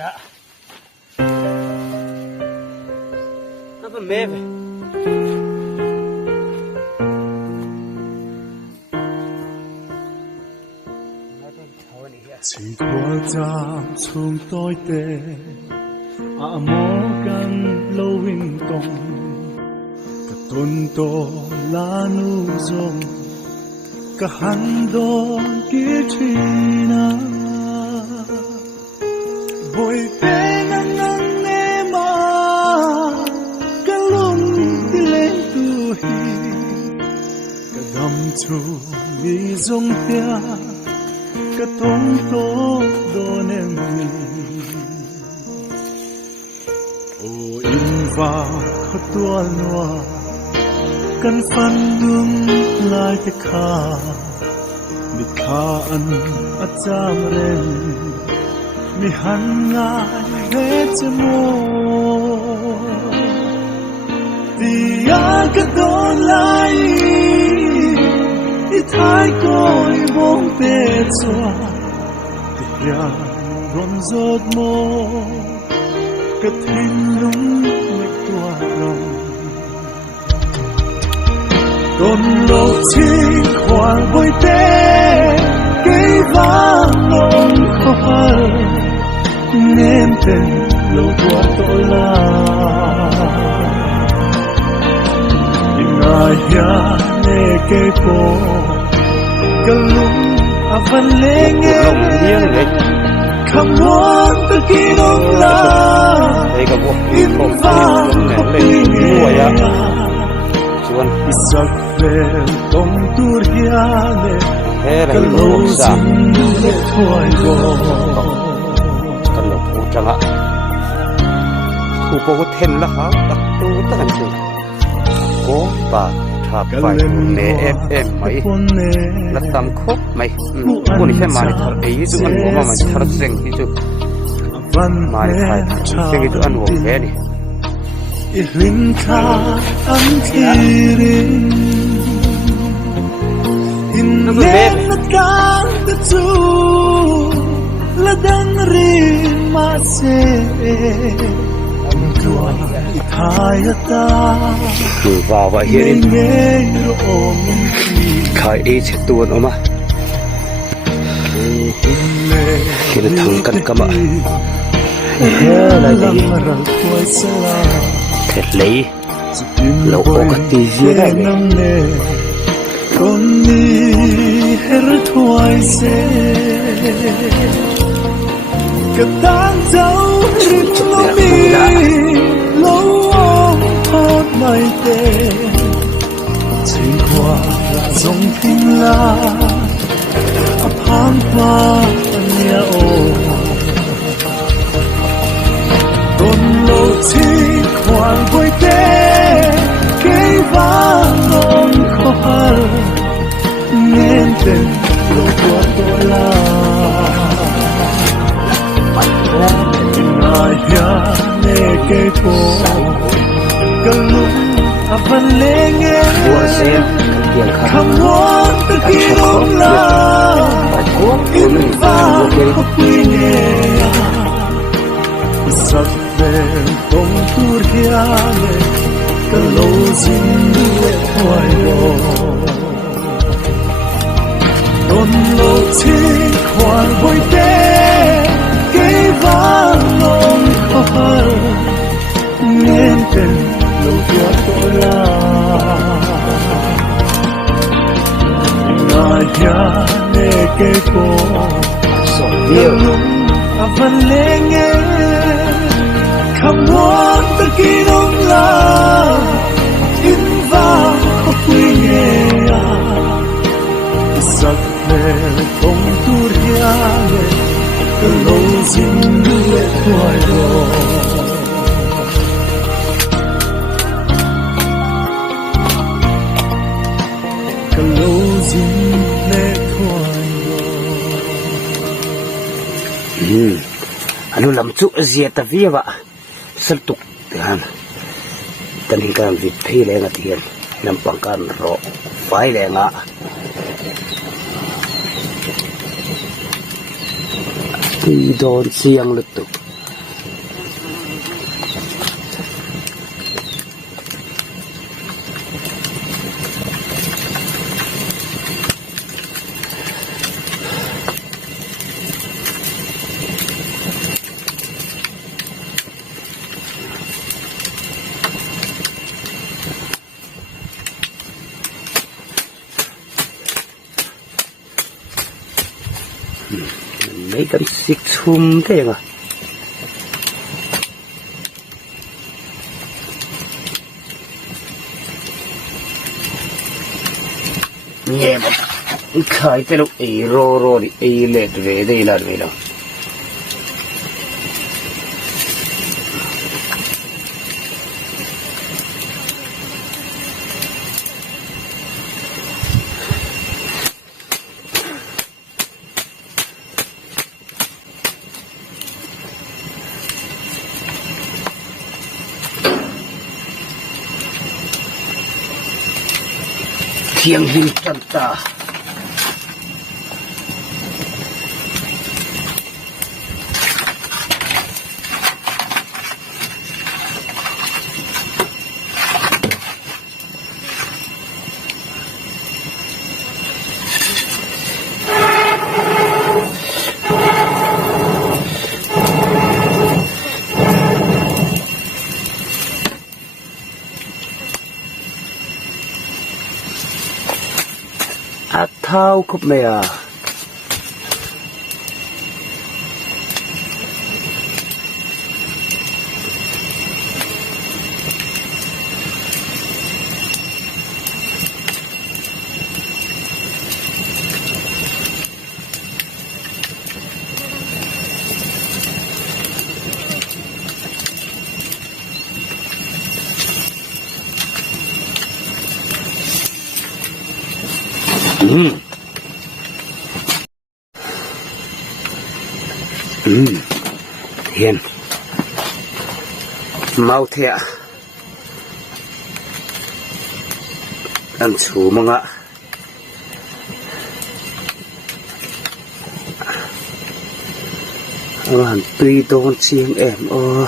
đã nó vẫn mê về chỉ qua trạm xuống tôi tê mô gan lâu hình tông cả tôn tô lá nu rong cả hắn đón kia truy na vội tê nắng nắng nê mà cả lung đi lên tu hi cả đầm chu mi rong tia cả tôn tô đón em ô in vào khát tua noa căn phán đúng lại thế kha mi kha an acham ren mi han ngai hết chmo tia cả đón lại ít hai coi bóng bê xoa tia ron giọt mồ cả thiên lung mệt tua lòng đồn lộc chi khoan vui tê cây vang lòng khó nên tình lâu qua tôi là nhưng ai ya nê cây phố cả lung vẫn lên nghe không muốn từ khi đông la in vang không đi nghe isak về đông tur hiane cái lâu dinh lệ thôi go cái lộc u trăng ạ u có thêm là hả đặc tu tất cả sự có bà thà phải nè em mày là tầm khóc mày cô đi xem mà thằng ấy tụi anh của mà thằng sinh thì tụi mà thằng sinh thì tụi anh của thế này Iring ka ang tiring Inlet ka tu ladang rin mase ang tua itayata cứ vào vậy hiện khai ý chết tuôn ôm à khi nó thằng cân cầm ạ là gì thật lấy lâu ô cái tí gì này này con đi hết thoại sẽ cái tan dấu rít lo mi lâu ôm thoát mây tê xin qua là dòng phim la ấp hang qua nhà ô con lâu chi khoan vui tê cây vang non khó hơn nên tình lâu qua tôi là ai ya nê cây phố cả lúc vẫn lên nghe không muốn từ khi đông la in vang không quy nghe sắc về đông tur hiane cả lâu dinh lệ thoại go đồn lộc chi khoan vui tê cây vang lòng khó hơn nên tình lâu qua tôi là ngài ya nê cây phố vẫn lên nghe không muốn từ khi đông la in vang không quy nghe sắc về không tur hiane từ lâu dinh lệ thoại go từ lâu dinh lệ thoại go anu lam chu zia ta via wa sal tuk han tan hi kan vit phei le nga tian nam pang kan ro fai le nga ti don siang lu tuk mấy cái xích chum thế mà nghe mà khai cái lúc ấy rô đi ấy lệ về đây là về đâu thiêng liêng chân ta thao khúc mẹ à hiền mau thẹ ăn chú mong ạ hẳn tuy tôn chiêng em ơ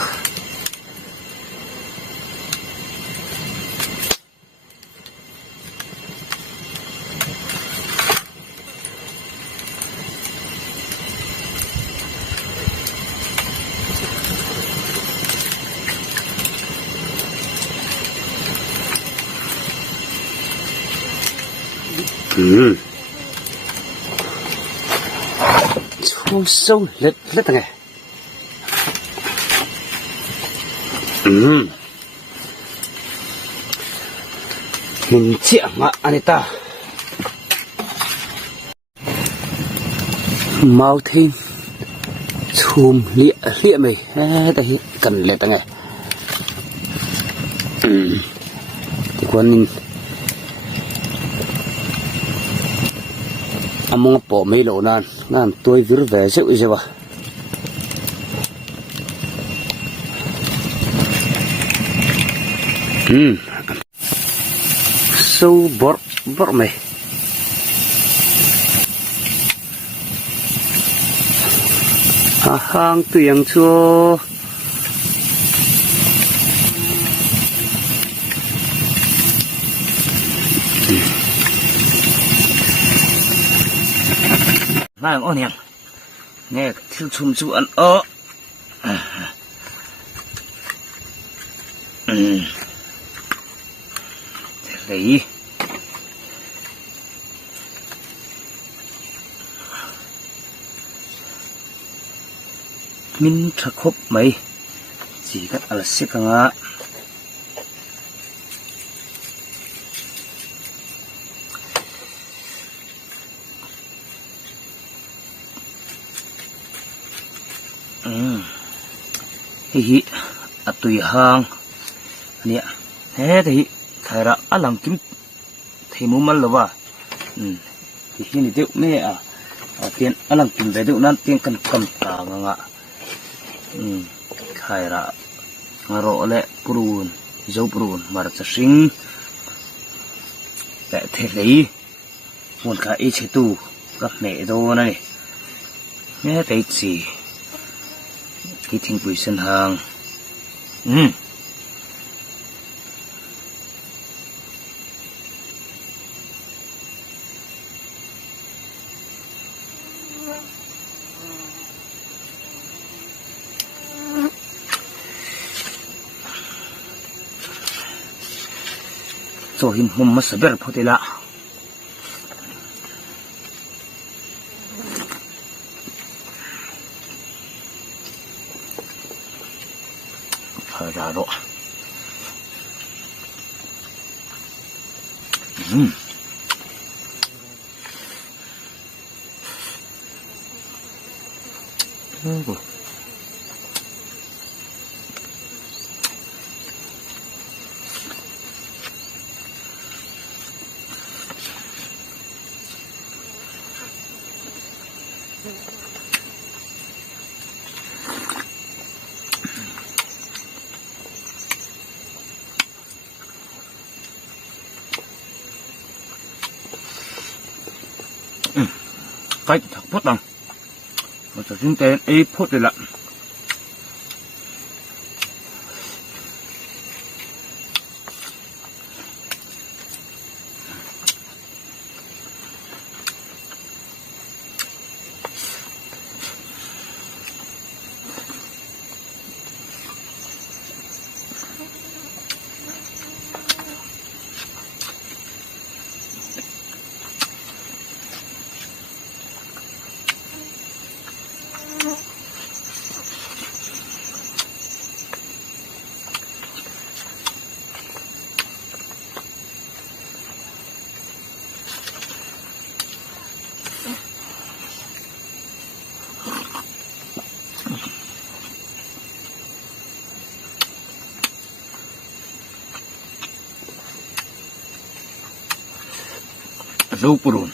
Chuông sâu lết lết này mình chẹn mà anh ta mau thêm chùm lịa mày đây cần lết này thì quan ninh among po mấy lỗ nan tôi vừa về dễ vậy ba sâu bọt mày hang tuyang cho này ông nhỉ nghe thiếu chum chú ăn lấy min thắc hộp mấy chỉ cắt ở xích cả hi atui hang ania he thì khai ra alam kim thì mu mal lo thì hi ni deu me tiền alam kim ve deu nan tiền kan kam ta nga khai ra ngaro le prun zo prun mar cha sing te the lei mon kha e che tu ka me do na ni nghe thấy gì cái thiên bùi sân hàng rồi hình hùng mất sờ phô tê lạ Hararo. Cách thật phút bằng mà cho chúng ta ý phút rồi lận dâu purun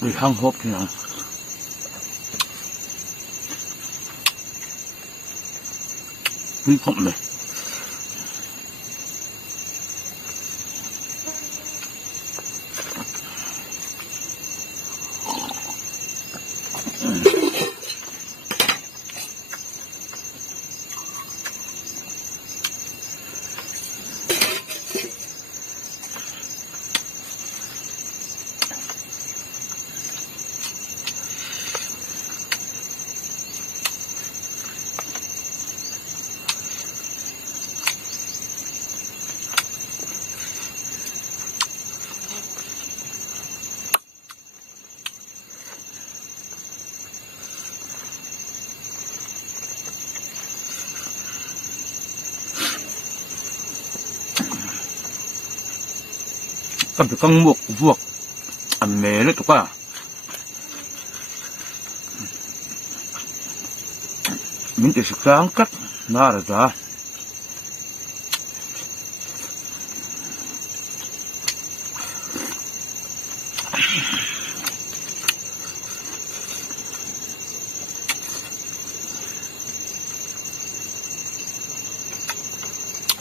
đi hăng hốp thì nào vi phạm này cầm từ con muộc vuộc ăn mề đấy tụi qua mình chỉ sáng cắt na rồi ra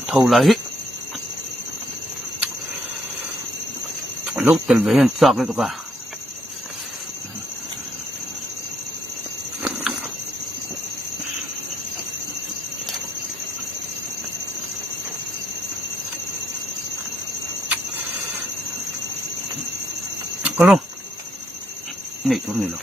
thâu lấy lúc tiền về hiện sạc đấy tụi cả có không này chỗ này rồi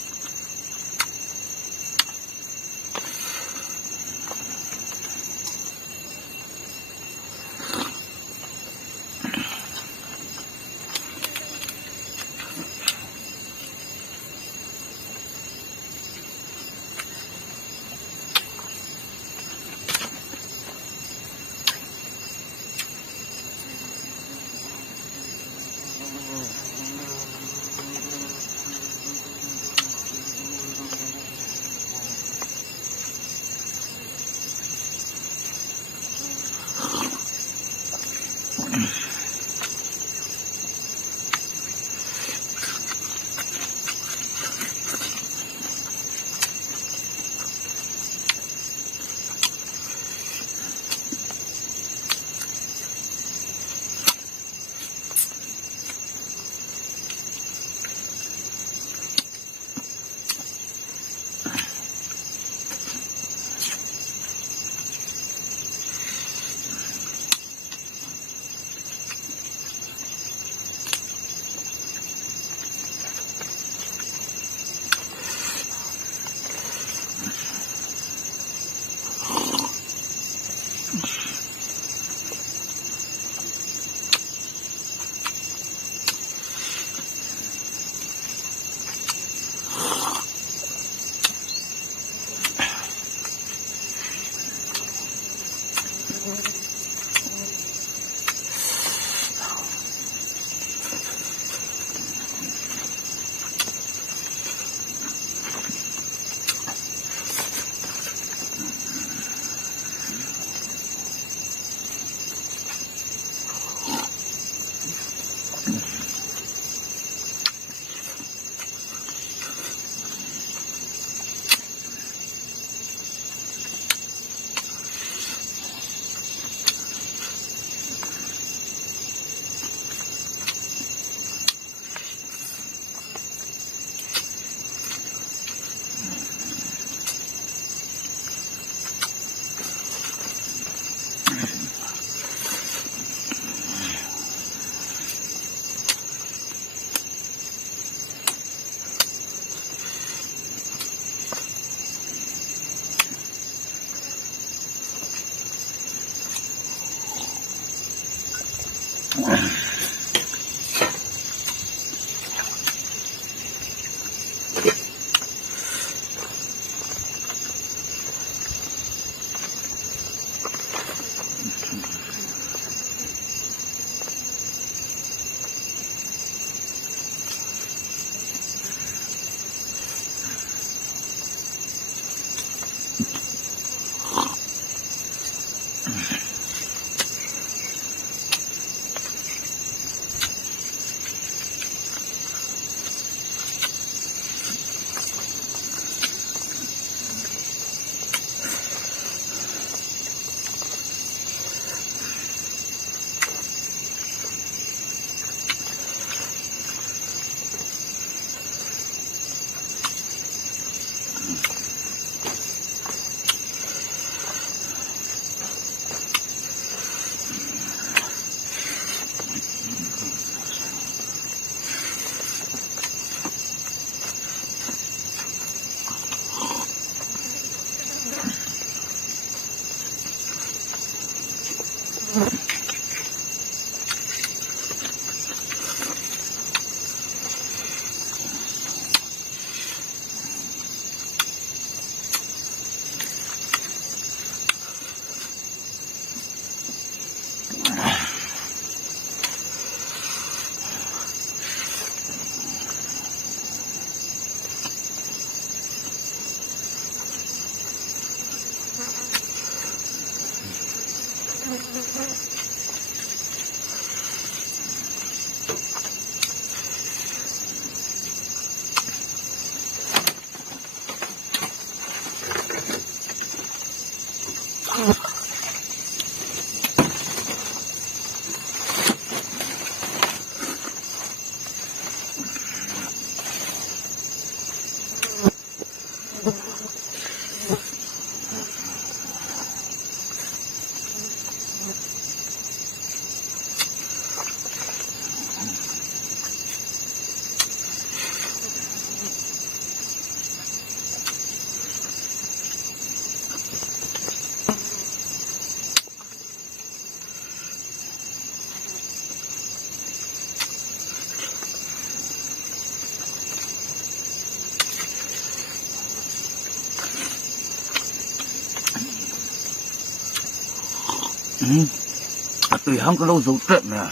Tùy hăng có lâu dấu trận nè.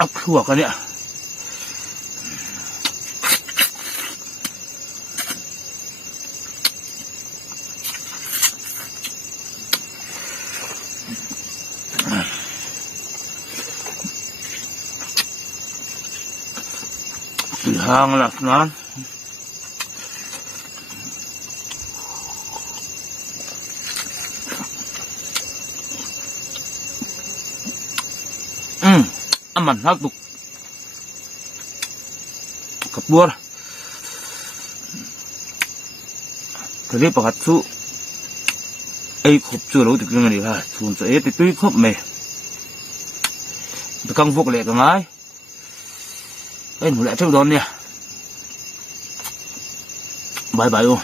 อับหัวกันเนี่ยทางหลักนั้นมันฮักตุกกับบัวทะเลประคัดสู้ไอ้ขบเจอเราติดยังไงดีฮะส่วนเสียติดตุ้ยขบเมย์ตะกังพวกเหล็กกันไหมไอ้หนูแหละเท่าโดนเนี่ยบายบายโอ้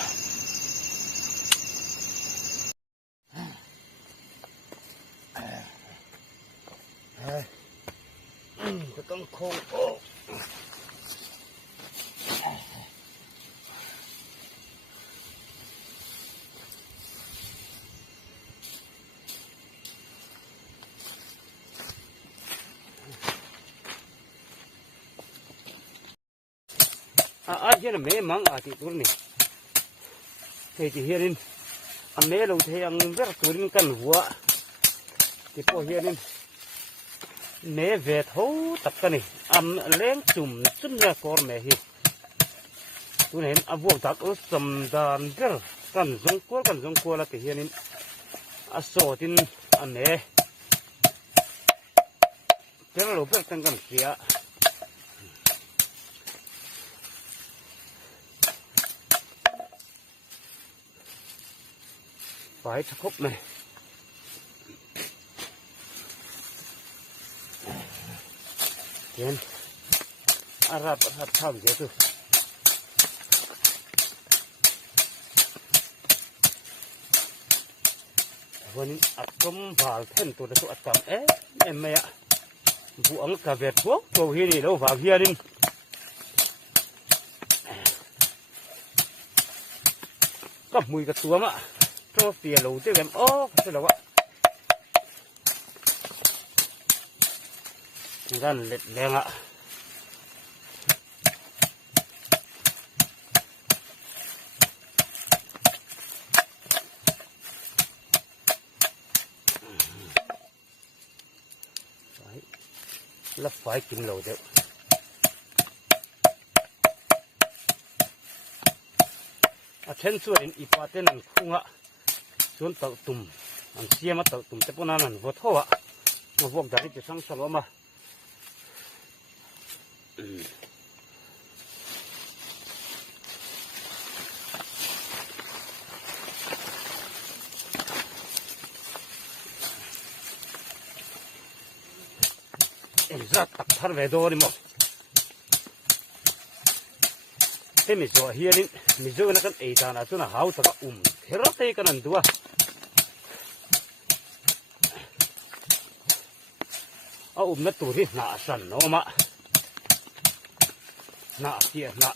ก็ต้องคงโอ้อาจจะไม่มั่งอาทิตย์ตัวนี้เฮ้ยที่เฮียนินเมย์เราเที่ยงเรื่องตัวนี้กันหัวที่พอเฮียนินเมย์เวทหูตักกันนี่เลี้ยงจุ่มจุ่มเนี่ยก่อนเมย์ฮีตัวนี้พวกตักสมดานเรื่องกันจงกัวละที่เฮียนินโซตินเมย์เรื่องเราเพิ่งตั้งกันเสียไปทบไหมเห็นอารับทำเยอะสุดวันนี้อัดก้มบาลเท่นตัวสุดอัดกับเอ็มไม่อะบุอังกาเวทพวกตัวเฮียนี่เราฝากเฮียนินก็มือกับตัวมะตัวเสียหลูเจ้าแกมโอ้ใช่แล้ววะด้านเล็ดแรงอ่ะแล้วไฟกินเหลาเจ้าเช่นส่วนอีปาเต้นคุ้งอ่ะส่วนตักตุ่มเสียมาตักตุ่มแต่พวกนั้นวัวท่อมาพวกจากที่จะสั่งสลบมาจัดตักทาร์เวดอริมั้งเฮ้ยมิโซเฮียนี่มิโซนักเอตานะส่วนหาวตะกุเฮรัตเตกันนั่นตัวนัดตัวที่หน้าสั่นเนาะมะหน้าเสียหน้า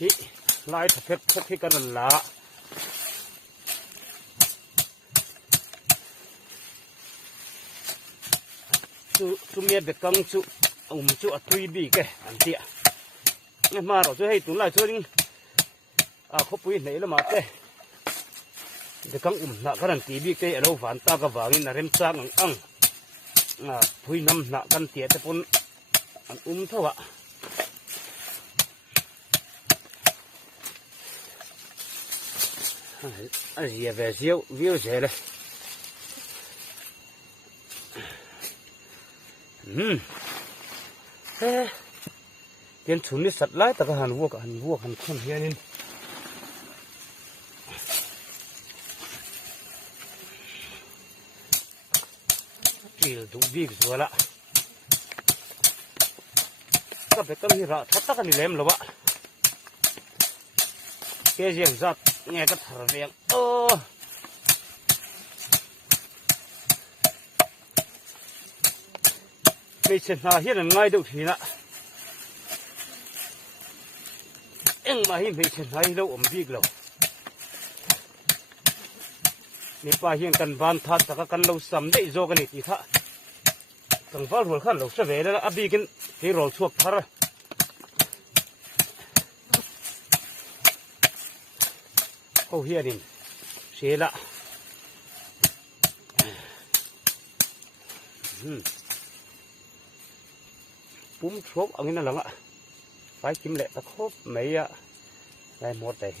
ฮิไล่ทับเพชรพกที่กันนั่นละสุเมียเด็กกังสุสุอัตุยบีแกอันเสียมาเราช่วยให้ตุนไล่ช่วยนี่คบปุยไหนละมาเต้เด็กกังหน้ากันตีบีแกเราฝันตากระวางินน่ะเริ่มสร้างอังพุยน้ำหนักกันเตี้ยแต่ปนเท่าอะเสียแบบเสียววิวเสียเลยเฮ้ยเดี๋ยวชุนนี่สัตว์ไล่แต่ก็หันวัวหันคนเฮียนี่ดูบีกสัวละก็เป็นต้นที่เราทัดตะกันนี่เล่มหรอวะเกี่ยงจัดไงก็ถอดเรียงไม่เช่นหาเฮียนง่ายดูทีนะเอ็งมาให้ไม่เช่นหาเราบีกเรานี่ป้าเฮียงกันบ้านทัดแต่ก็กันเราสำได้โจกันนี่ทีท่า tầng phá ruột khăn lục sẽ về đó abi cái rồi chuột thar rồi ô hiền đi xế lạ bún chốt ở cái nào lắm ạ phải kiếm lệ ta khốp mấy ạ đây một đây